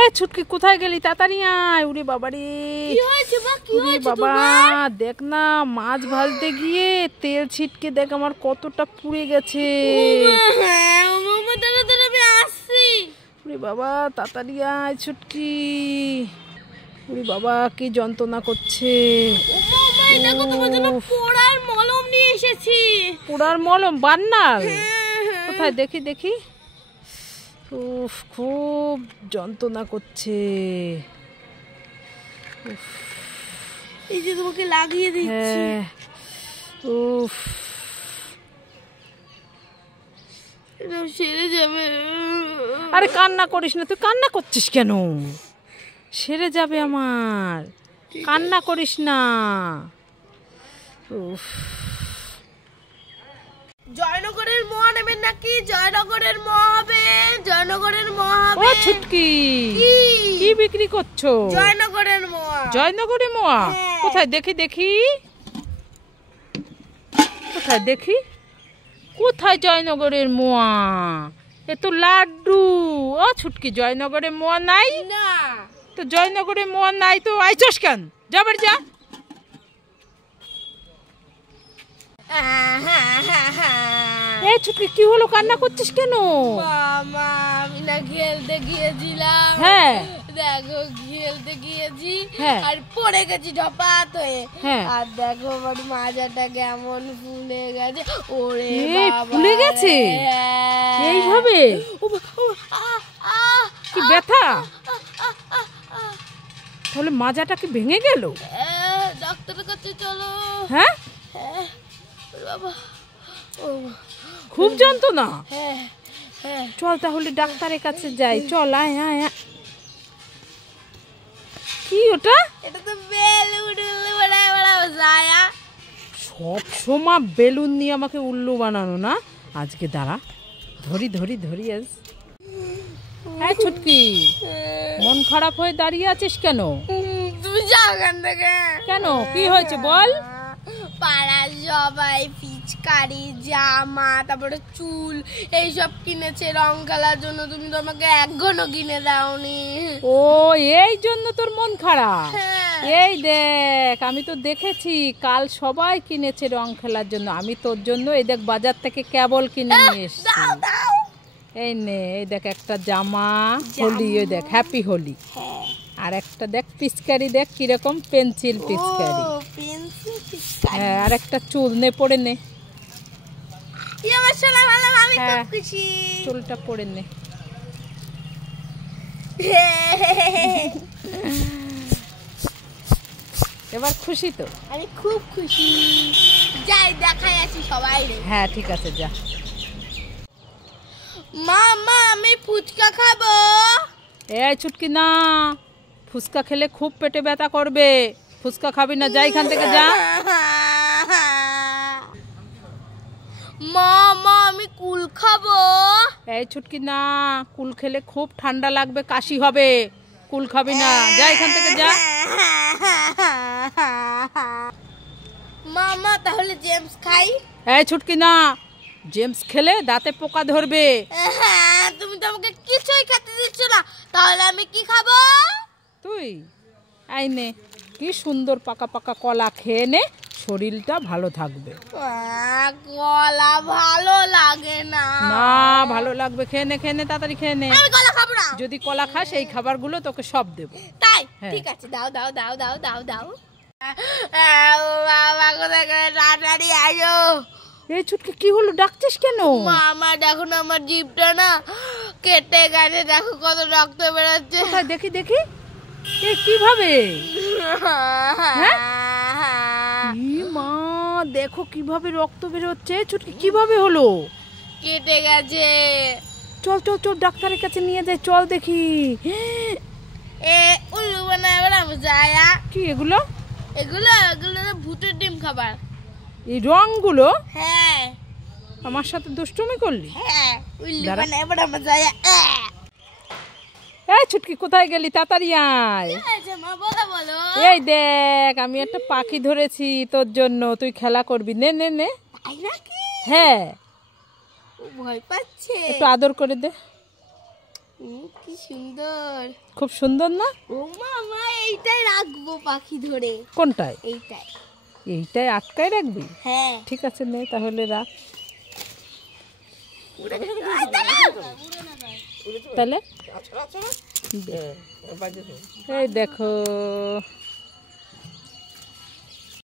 এ ছুটকি কোথায় গেলি? তাড়াতাড়ি আয়। উরে বাবারে, উরে বাবা, দেখ না মাছ ভাজতে গিয়ে তেল ছিটকে দেখ আমার কতটা পুড়ে গেছে। উরে বাবা তাড়াতাড়ি আয় ছুটকি। উরে বাবা কি যন্ত্রণা করছে। পোড়ার মলম নিয়ে এসেছি। পোড়ার মলম? বান্নাল? কোথায় দেখি দেখি। উফ, খুব যন্ত্রণা করছে। এই যে তোমাকে লাগিয়ে দিচ্ছি। উফ, এটা সেরে যাবে। আরে কান্না করিস না, তুই কান্না করছিস কেন? সেরে যাবে আমার, কান্না করিস না। উফ, জয়নগরের মোয়া নেবেন নাকি? জয়নগরের মোয়া হবে, জয়নগরের মোয়া হবে। ও ছুটকি, কি বিক্রি করছো? জয়নগরের মোয়া। জয়নগরের মোয়া? কোথায় দেখি দেখি, কোথায় দেখি, কোথায় জয়নগরের মোয়া? এ তো লাড্ডু। ও ছুটকি, জয়নগরের মোয়া নাই? না তো জয়নগরের মোয়া নাই তো আইছস কেন? যাবার যা। এই ছুটকি কি হলো, কান্না করছিস কেন? মামা আমি না খেলতে গিয়েছিলাম। হ্যাঁ দেখো খেলতে গিয়েছি হ্যাঁ। আর পড়ে গেছি ঢপাত হয়ে। হ্যাঁ। আর দেখো আমার মাজাটা কেমন ফুলে গেছে। ওরে এই বাবা, ফুলে গেছে এইভাবে? কি ব্যথা? তাহলে মাজাটা কি ভেঙে গেল? ডাক্তারের কাছে চলো। হ্যাঁ, বাবা খুব যন্ত্রণা। হ্যাঁ হ্যাঁ। চল তাহলে ডাক্তারের কাছে যাই, চল আয় আয় আয়। কি ওটা? এটা তো বেলুন বানাবো যায়। সব সময় বেলুন নিয়ে আমাকে উল্লু বানানো না। আজকে দাঁড়া, ধরি ধরি ধরি আজ। হ্যাঁ ছুটকি, মন খারাপ হয়ে দাঁড়িয়ে আছিস কেন? তুমি যাও এখান থেকে। কেন, কি হয়েছে বল? পাড়ার সবাই পিচকারি, জামা, তারপরে চুল এইসব কিনেছে রং খেলার জন্য। তুমি তো আমাকে এক ঘনও কিনে দাওনি। ও এই জন্য তোর মন খারাপ? এই দেখ, আমি তো দেখেছি কাল সবাই কিনেছে রং খেলার জন্য। আমি তোর জন্য এই দেখ বাজার থেকে কেবল কিনে নিয়ে এসেছি। এই নে, এই দেখ একটা জামা, হোলি, ওই দেখ হ্যাপি হোলি। আর একটা দেখ পিচকারি, দেখ কিরকম পেন্সিল পিচকারি। হ্যাঁ, আর একটা চুল নে, পড়ে নে। হ্যাঁ, চুলটা পড়ে নে। এবার খুশি তো? আমি খুব খুশি। যাই দেখাই আছি সবাই। হ্যাঁ ঠিক আছে, যা। মামা আমি ফুচকা খাবো। এই ছুটকি না, ফুচকা খেলে খুব পেটে ব্যথা করবে। ফুচকা খাবি না, যা এখান থেকে যা। মামা আমি কুল খাবো। এই ছুটকি না, কুল খেলে খুব ঠান্ডা লাগবে, কাশি হবে। কুল খাবি না, যা এখান থেকে যা। মামা তাহলে জেমস খাই। এই ছুটকি না, জেমস খেলে দাঁতে পোকা ধরবে। তুমি তো আমাকে কিছুই খেতে দিচ্ছ না, তাহলে আমি কি খাবো? তুই আই নে, কি সুন্দর পাকা পাকা কলা খেয়ে নে, শরীরটা ভালো থাকবে। কলা ভালো লাগে না। না ভালো লাগবে, খেয়ে নে খেয়ে নে, তাড়াতাড়ি খেয়ে নে। আমি কলা খাবো না। যদি কলা খাস এই খাবারগুলো তোকে সব দেবো। তাই? হ্যাঁ। ঠিক আছে, দাও দাও দাও দাও দাও দাও। বাবা কোথায় গেলে? তাড়াতাড়ি আয়ো। এই ছুটকি কি হলো, ডাকছিস কেন? মামা দেখো না আমার জিভটা না কেটে গেছে, দেখো কত রক্ত বেরোচ্ছে। কোথায় দেখি দেখি। এ কিভাবে? হ্যাঁ? ই মা, দেখো কিভাবে রক্ত বেরোচ্ছে। ছুটকি কিভাবে হলো? কেটে গেছে। চল চল চল, ডাক্তারের কাছে নিয়ে যাই, চল দেখি। উল্লু বানাবো যায়। কি এগুলো? এগুলো এগুলো ভূতের ডিম খাবার। এই রংগুলো? হ্যাঁ। আমার সাথে দুষ্টুমি করলি? হ্যাঁ, উল্লু বানাবো যায়। এই ছুটকি কোথায় গেলি, তাড়াতাড়ি আয়। মা বলো বলো। এই দেখ, আমি একটা পাখি ধরেছি তোর জন্য, তুই খেলা করবি, নে নে নে। তাই নাকি? হ্যাঁ, ও ভয় পাচ্ছে। একটু আদর করে দে। কি সুন্দর, খুব সুন্দর না? ও মামা এইটাই রাখবো পাখি ধরে। কোনটায়? এইটাই। এইটাই আটকায় রাখবি? হ্যাঁ। ঠিক আছে, নে তাহলে রাখ। তাহলে এই দেখো